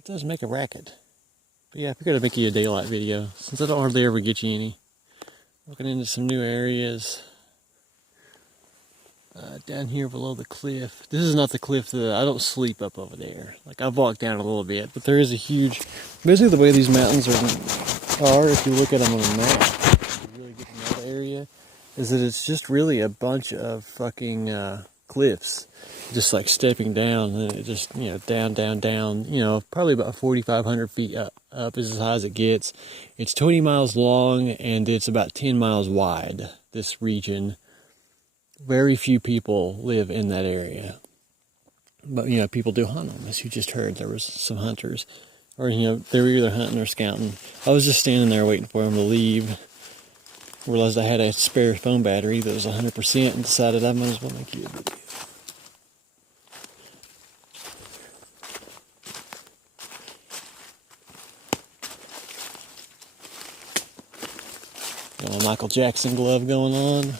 That does make a racket. But yeah, I figured I'd make you a daylight video, since I don't hardly ever get you any. Looking into some new areas. Down here below the cliff. This is not the cliff that I don't sleep up over there. Like, I've walked down a little bit, but there is a huge, basically the way these mountains are if you look at them on a map, if you really get to know the area, is that it's just really a bunch of fucking cliffs, just like stepping down, and it just, you know, down, down, down, you know, probably about 4,500 feet up is as high as it gets. It's 20 miles long, and it's about 10 miles wide, this region. Very few people live in that area. But, you know, people do hunt them, as you just heard. There was some hunters. Or, you know, they were either hunting or scouting. I was just standing there waiting for them to leave. Realized I had a spare phone battery that was 100% and decided I might as well make you a video. Got a Michael Jackson glove going on.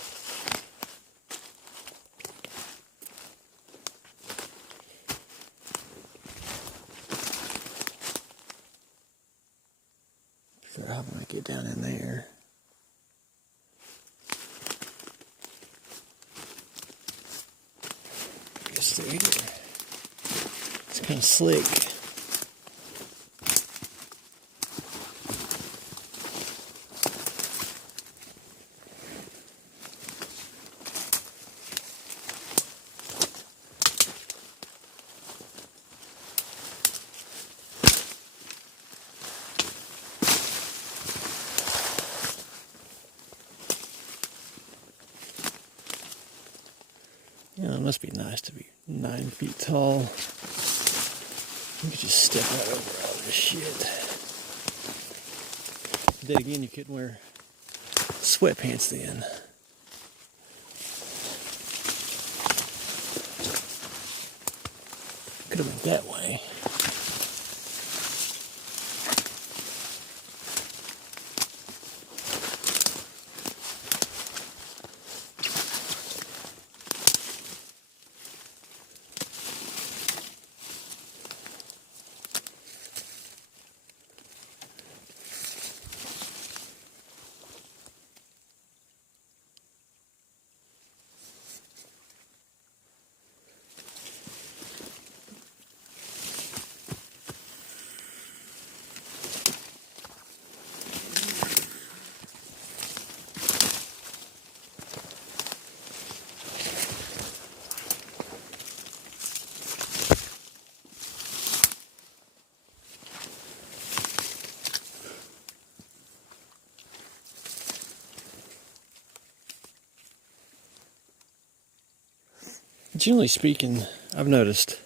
Figure out how I'm gonna get down in there. I guess through here. It's kind of slick. You know, it must be nice to be 9 feet tall. You could just step right over all this shit. Then again, you couldn't wear sweatpants then. Could have went that way. Generally speaking, I've noticed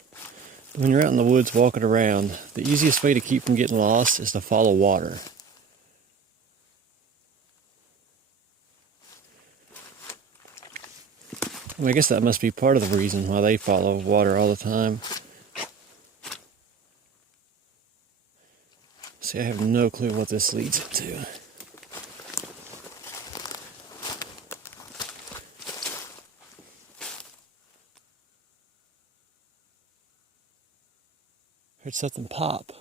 when you're out in the woods walking around, the easiest way to keep from getting lost is to follow water. I mean, I guess that must be part of the reason why they follow water all the time. See, I have no clue what this leads up to. Heard something pop.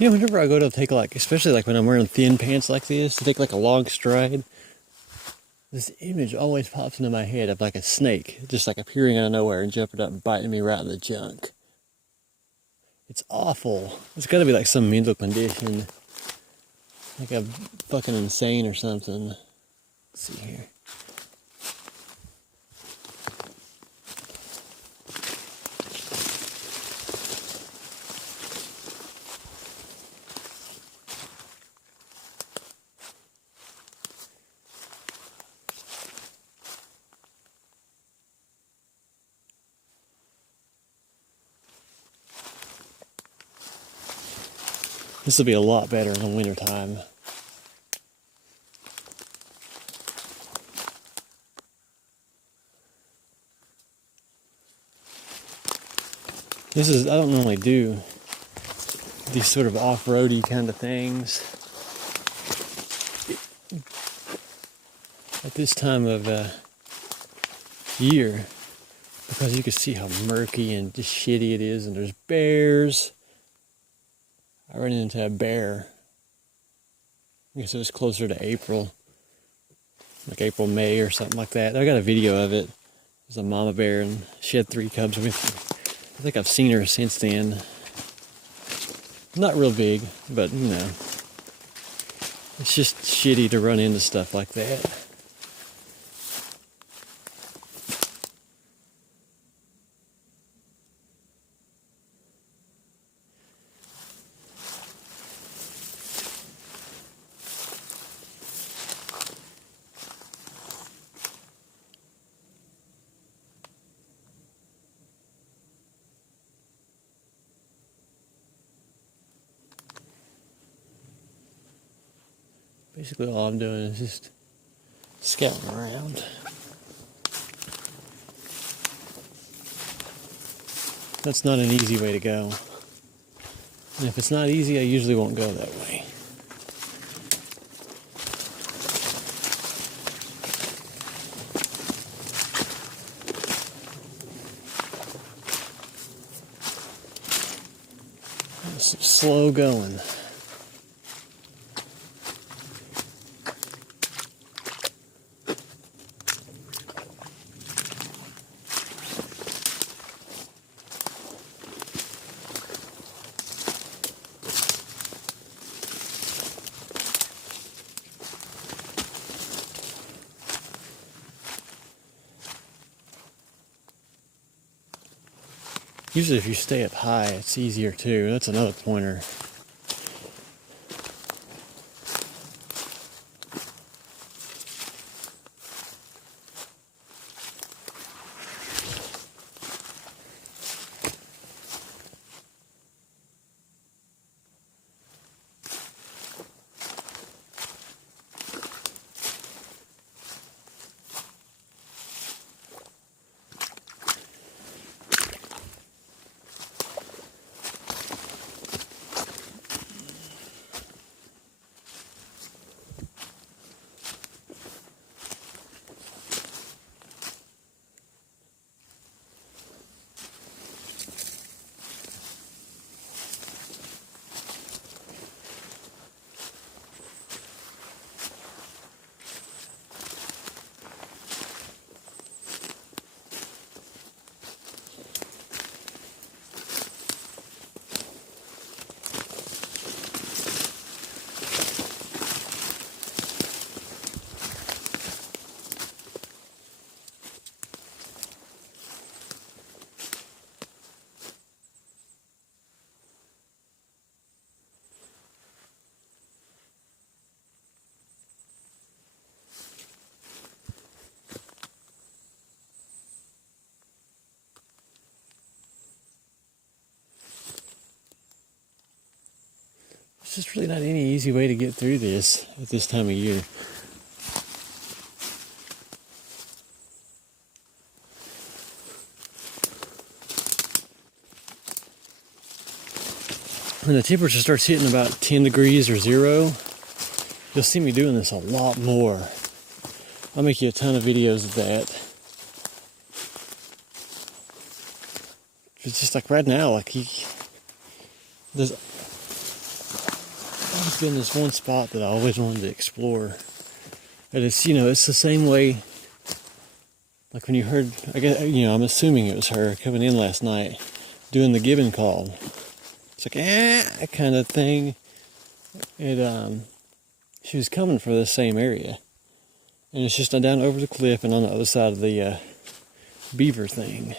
You know, whenever I go to take, like, especially like when I'm wearing thin pants like this, to take like a long stride, this image always pops into my head of like a snake, just like appearing out of nowhere and jumping up and biting me right in the junk. It's awful. It's gotta be like some mental condition. Like I'm fucking insane or something. Let's see here. This will be a lot better in the wintertime. I don't normally do these sort of off-roady kind of things at this time of year, because you can see how murky and just shitty it is, and there's bears. I ran into a bear. I guess it was closer to April, like April, May or something like that. I got a video of it. There's a mama bear and she had 3 cubs with her. I think I've seen her since then. Not real big, but you know, it's just shitty to run into stuff like that. Basically all I'm doing is just scouting around. That's not an easy way to go. And if it's not easy, I usually won't go that way. It's slow going. Usually if you stay up high, it's easier too. That's another pointer. There's just really not any easy way to get through this at this time of year. When the temperature starts hitting about 10 degrees or 0, you'll see me doing this a lot more. I'll make you a ton of videos of that. It's just like right now, like there's always been this one spot that I always wanted to explore. And it's, you know, it's the same way, like when you heard, I guess, you know, I'm assuming it was her coming in last night doing the gibbon call. It's like, kind of thing. She was coming from the same area. And it's just down over the cliff and on the other side of the beaver thing.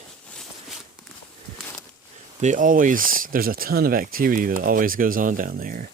There's a ton of activity that always goes on down there.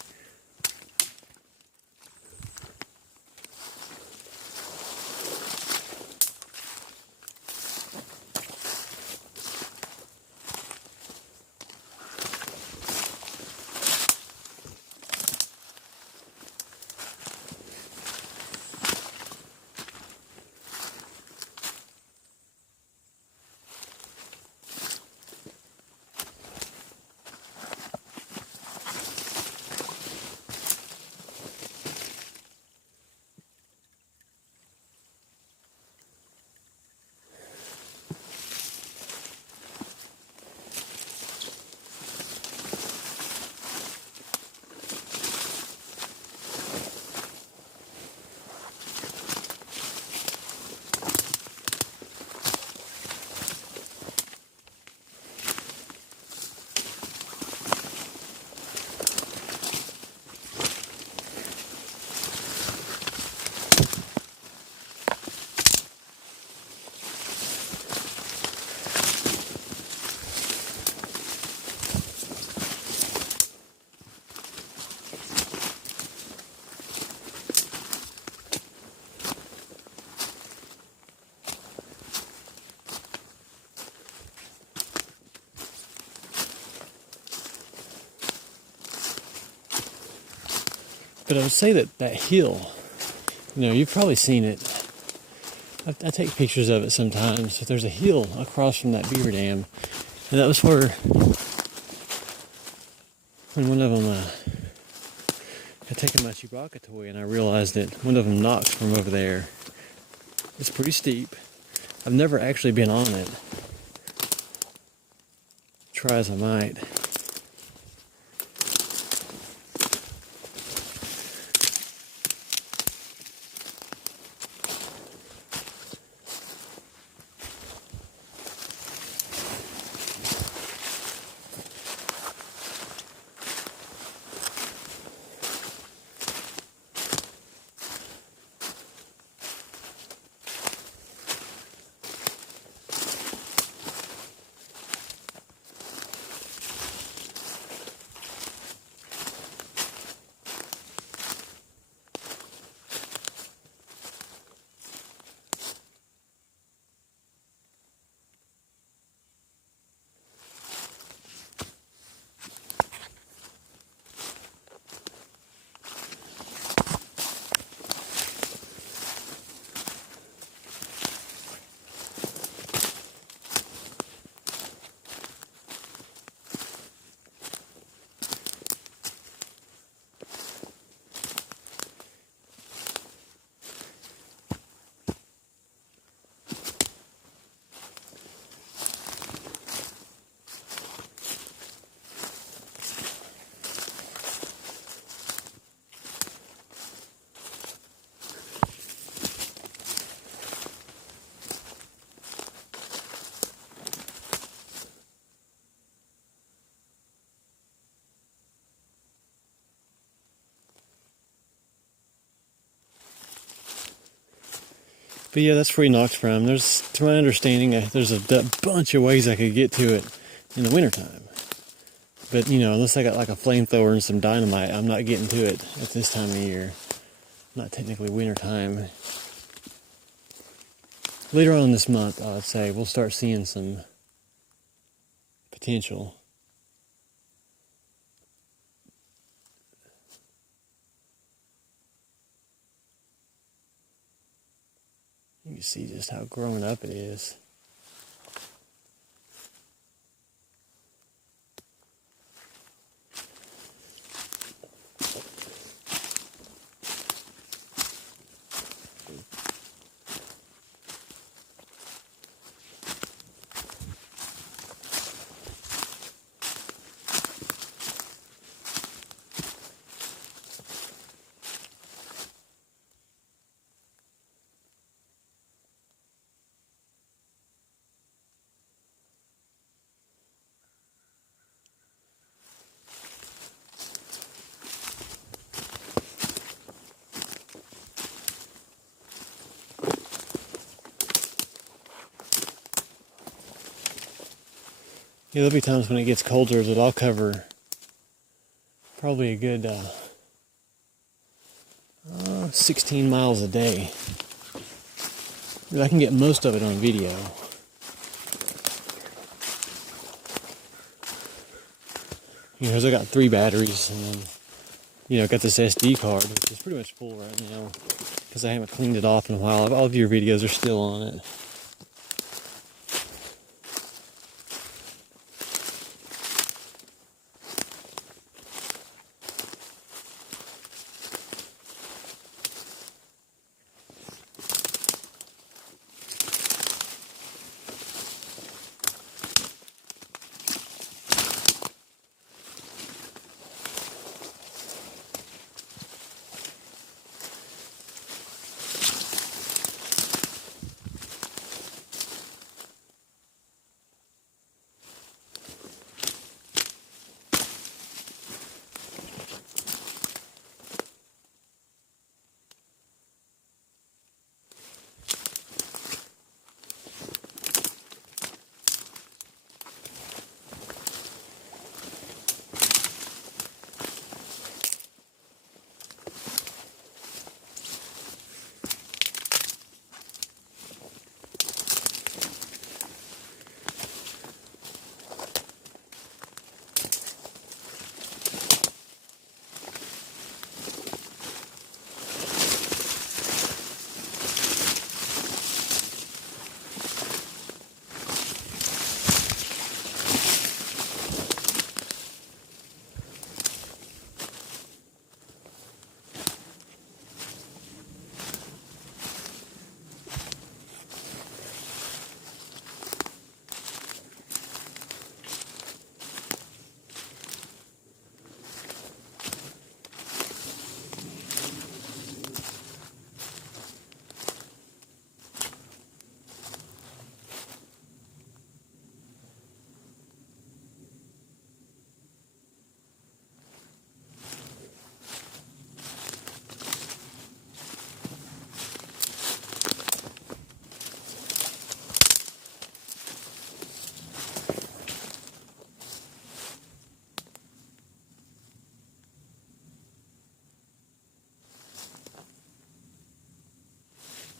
But I would say that that hill, you've probably seen it. I take pictures of it sometimes. But there's a hill across from that beaver dam, and that was where, when one of them had taken my Chewbacca toy, and I realized that one of them knocked from over there. It's pretty steep. I've never actually been on it. Try as I might. But yeah, that's where he knocked from. There's, to my understanding, there's a bunch of ways I could get to it in the wintertime. But, unless I got like a flamethrower and some dynamite, I'm not getting to it at this time of year. Not technically wintertime. Later on this month, I'd say, we'll start seeing some potential. You can see just how grown up it is. Yeah, there'll be times when it gets colder that I'll cover probably a good 16 miles a day. But I can get most of it on video. Because I got 3 batteries, and then, I got this SD card, which is pretty much full right now, because I haven't cleaned it off in a while. All of your videos are still on it.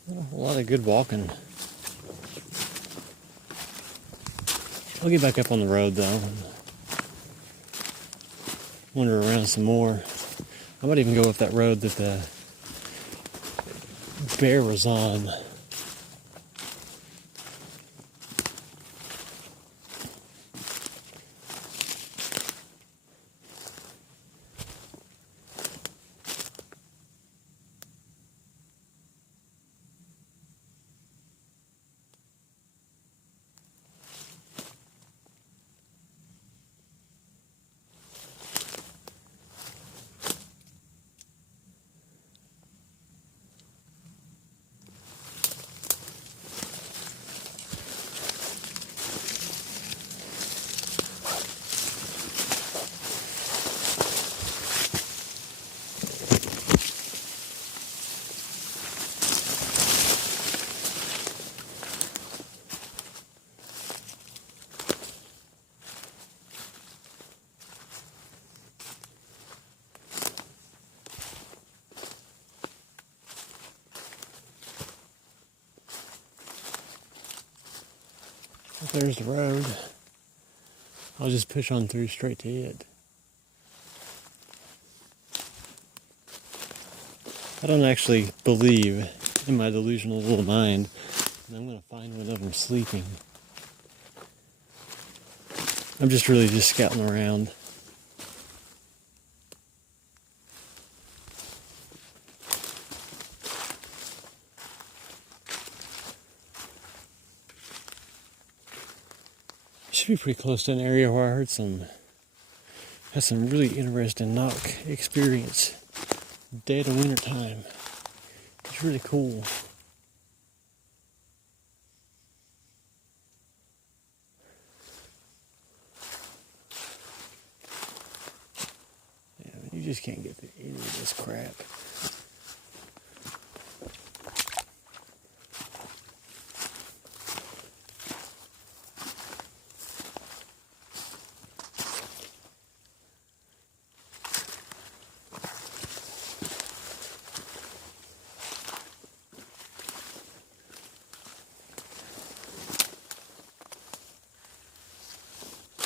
A lot of good walking. I'll get back up on the road though and wander around some more. I might even go up that road that the bear was on. There's the road. I'll just push on through straight to it. I don't actually believe in my delusional little mind that I'm going to find one of them sleeping. I'm just really just scouting around. Should be pretty close to an area where I heard had some really interesting knock experience dead of winter time. It's really cool. Yeah, you just can't get any of this crap.